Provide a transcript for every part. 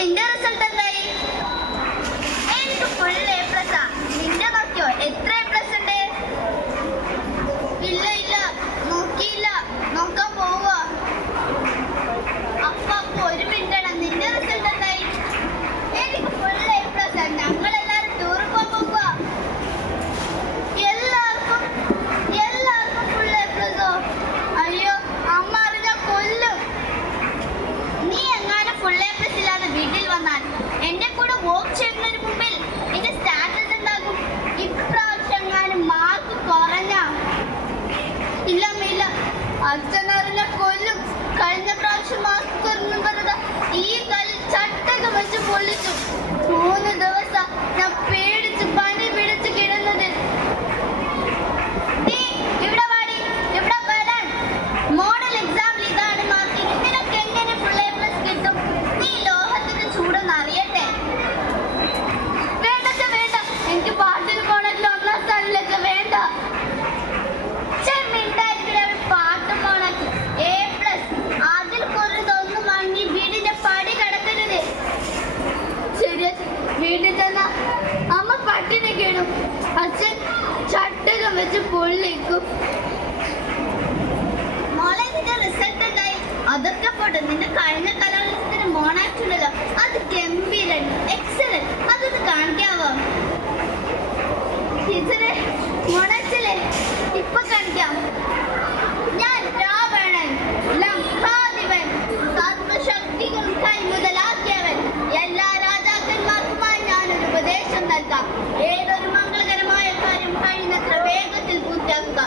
നിന്റെ റിസൾട്ട് എന്തായി? എനിക്ക് ഫുൾ എ പ്ലസ് ആ. നിന്റെ നോക്കിയോ എത്ര എ പ്ലസ് ഉണ്ട്? ഇല്ല ഇല്ല, നോക്കിയില്ല, നോക്കാൻ പോവാ. അപ്പൊ ഒരു മിനിറ്റാണ്. നിന്റെ റിസൾട്ട് എന്തായി? എനിക്ക് ഫുൾ എ പ്ലസ് ആ. ഞങ്ങളെല്ലാരും ടൂർ പോവാ. എല്ലാവർക്കും ഫുൾ എ പ്ലസോ? അയ്യോ, അമ്മ അറിഞ്ഞാ കൊല്ലും. നീ എങ്ങാനും ഫുൾ എ പ്ലസ് ഇല്ലാതെ വീട്ടിൽ വന്നാൽ എന്റെ കൂടെ വർക്ക് ചെയ്യുന്നതിന് മുമ്പിൽ എന്റെ സ്റ്റാറ്റസ് എന്താകും? ഇപ്രാവശ്യം എങ്ങാനും മാർക്ക് കുറഞ്ഞ ഇല്ല ഇല്ല, അച്ഛൻ അറിഞ്ഞ കൊല്ലും. കഴിഞ്ഞ പ്രാവശ്യം മാർക്ക് കുറഞ്ഞു പറഞ്ഞത് ഈ കളി ചട്ടൊക്കെ വെച്ച് പൊള്ളിച്ചു. 3 ദിവസം ഞാൻ പേടിച്ച് പനി പിടിച്ച് കിടന്നത്. ഇവിടെ വാടി, ഇവിടെ വരാൻ. മോഡൽ എക്സാമിൽ ഇതാണ് മാർക്കിംഗ്. നിനക്ക് എങ്ങനെ ഫുൾ എ പ്ലസ് കിട്ടും? നീ ലോഹത്തിന്റെ ചൂടൊന്ന് അറിയട്ടെ. വേണ്ട, എനിക്ക് പാട്ടിന് പോണല്ലോ 1ാം സ്ഥാനത്തിലൊക്കെ വേണ്ട. പാട്ട് പോണക്ക് എ പ്ലസ്, അതിൽ കുറഞ്ഞതൊന്നും വാങ്ങി വീടിന്റെ പടി കിടക്കരുത്. ശരിയാ, വീട്ടിൽ ചെന്ന അമ്മ പട്ടിണി കേടും, അച്ഛൻ ചട്ടകം വെച്ച് പൊള്ളിക്കും. മോളെ, നിന്റെ റിസൾട്ട് എന്തായി? അതൊക്കെ പോട്ടെ, നിന്റെ കഴിഞ്ഞ കലോത്സവത്തിന് മോണാക്ട് ഉണ്ടല്ലോ, അത് ഗംഭീരൻ, എക്സലന്റ്. അതൊന്ന് കാണിക്കാവോ? ടീച്ചറെ, മോണാക്ടല്ലേ? ഇപ്പൊ കാണിക്കാം. ഞാൻ രാവണൻ, ലങ്കാധിപൻ, സർവശക്തികൾ കൈമുതലാക്കിയവൻ. എല്ലാ രാജാക്കന്മാർക്കുമായി ഞാനൊരു ഉപദേശം നൽകാം. ഏതൊരു മംഗളകരമായ കാര്യം കഴിയുന്നത്ര വേഗത്തിൽ പൂർത്തിയാക്കുക,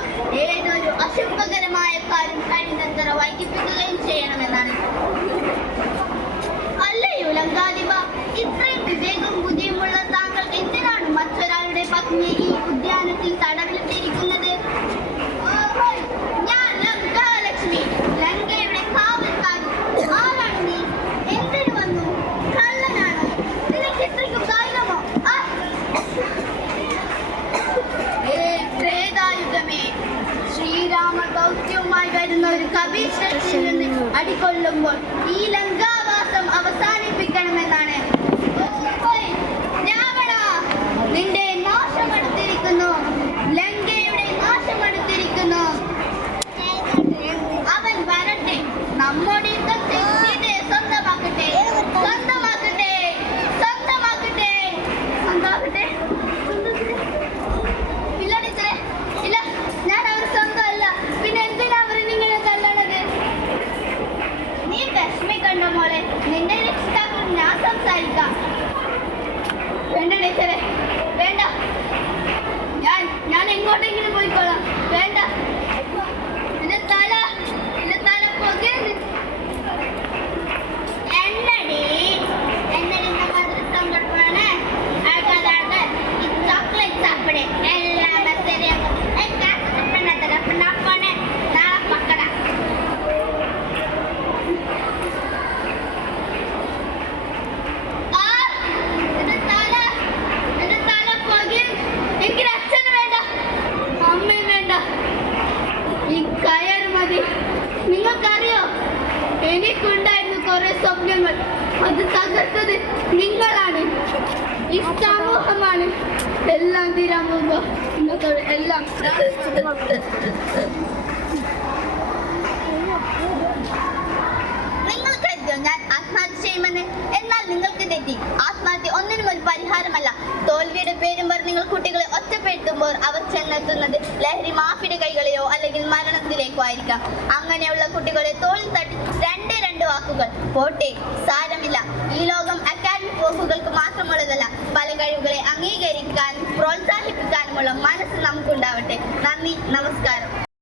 ഏതൊരു അശുഭകരമായ കാര്യം കഴിയുന്നത്ര വൈകിപ്പിക്കുകയും ചെയ്യണമെന്നാണ്. അല്ലയോ ലങ്കാധിപ, ഇത്രയും വിവേകവും ബുദ്ധിയുമുള്ള താങ്കൾ എന്തിനാണ് മറ്റൊരാളുടെ പത്നിയെ ഈ ഉദ്യാനത്തിൽ തടവിലിട്ടിരിക്കുന്നത്? ഞാൻ ലങ്കാലക്ഷ്മി, ലങ്കയുടെ കാവൽക്കാരി. ആരാണ് നീ? എന്തിനു വന്നു? കള്ളനാണോ? നിനക്ക് ഇത്രയ്ക്കും ധൈര്യമോ? ത്രേതായുഗമേ, ശ്രീരാമ ദൗത്യവുമായി വരുന്ന ഒരു കവീശ്വരത്തിൽ നിന്ന് അടികൊള്ളുമ്പോൾ ഈ ലങ്കാവാസം അവസാനിപ്പിക്കണമെന്നാണ്. രാവണ, നിന്റെ നാശമെടുത്തിരിക്കുന്നു, ലങ്കയുടെ നാശമെടുത്തിരിക്കുന്നു. അവൻ വരട്ടെ, നമ്മുടെ യുദ്ധത്തെ സീതയെ സ്വന്തമാക്കട്ടെ, സ്വന്തമാക്കട്ടെ, സ്വന്തമാക്കട്ടെ, സ്വന്തമാക്കട്ടെ. ഇല്ല ടീച്ചറെ, ഇല്ല, ഞാൻ അവർ സ്വന്തമല്ല. പിന്നെ എന്തിനാ അവർ നിങ്ങളെ തല്ലണത്? നീ വിഷമിക്കണ്ട മോളെ, നിന്റെ രക്ഷിതാക്കൾ ഞാൻ സംസാരിക്കാം. വേണ്ട ടീച്ചറെ, വേണ്ട, ഞാൻ എങ്ങോട്ടെങ്കിലും പോയിക്കോളാം. വേണ്ട, എന്റെ തല പൊകയുന്നു. എന്നടി മധുരത്തം കൊടുക്കാണ് ആൾക്കാർ ഈ ചോക്ലേറ്റ് സാപ്പിടെ എല്ലാം ശരിയാക്കും. നാളെ പക്കട. എന്റെ തല പൊകയും. എനിക്ക് അച്ഛന് വേണ്ട, അമ്മയും വേണ്ട, ഈ കയർ മതി. നിങ്ങൾക്കറിയോ, എനിക്കുണ്ടായിരുന്നു കുറെ സ്വപ്നങ്ങൾ. അത് തകർത്തത് നിങ്ങളാണ്, ഈ സമൂഹമാണ്. എല്ലാം തീരാൻ പോകുമ്പോ നിങ്ങൾക്കോട് എല്ലാം. നിങ്ങൾ കരുതിയോ ഞാൻ ആത്മഹത്യ ചെയ്യുമെന്ന്? എന്നാൽ നിങ്ങൾക്ക് തെറ്റി. ആത്മഹത്യ ഒന്നിനും ഒരു പരിഹാരമല്ല. തോൽവിയുടെ പേരും പറഞ്ഞ് നിങ്ങൾ കുട്ടികളെ ഒറ്റപ്പെടുത്തുമ്പോൾ അവർ ചെന്നെത്തുന്നത് ലഹരി മാഫിയുടെ കൈകളെയോ അല്ലെങ്കിൽ മരണത്തിലേക്കോ ആയിരിക്കാം. അങ്ങനെയുള്ള കുട്ടികളെ തോളിൽ തട്ടി രണ്ട് വാക്കുകൾ, പോട്ടെ, സാരമില്ല. ഈ ലോകം അക്കാഡമിക് വകുപ്പുകൾക്ക് മാത്രമുള്ളതല്ല. പല കഴിവുകളെ അംഗീകരിക്കാനും പ്രോത്സാഹിപ്പിക്കാനുമുള്ള മനസ്സ് നമുക്കുണ്ടാവട്ടെ. നന്ദി, നമസ്കാരം.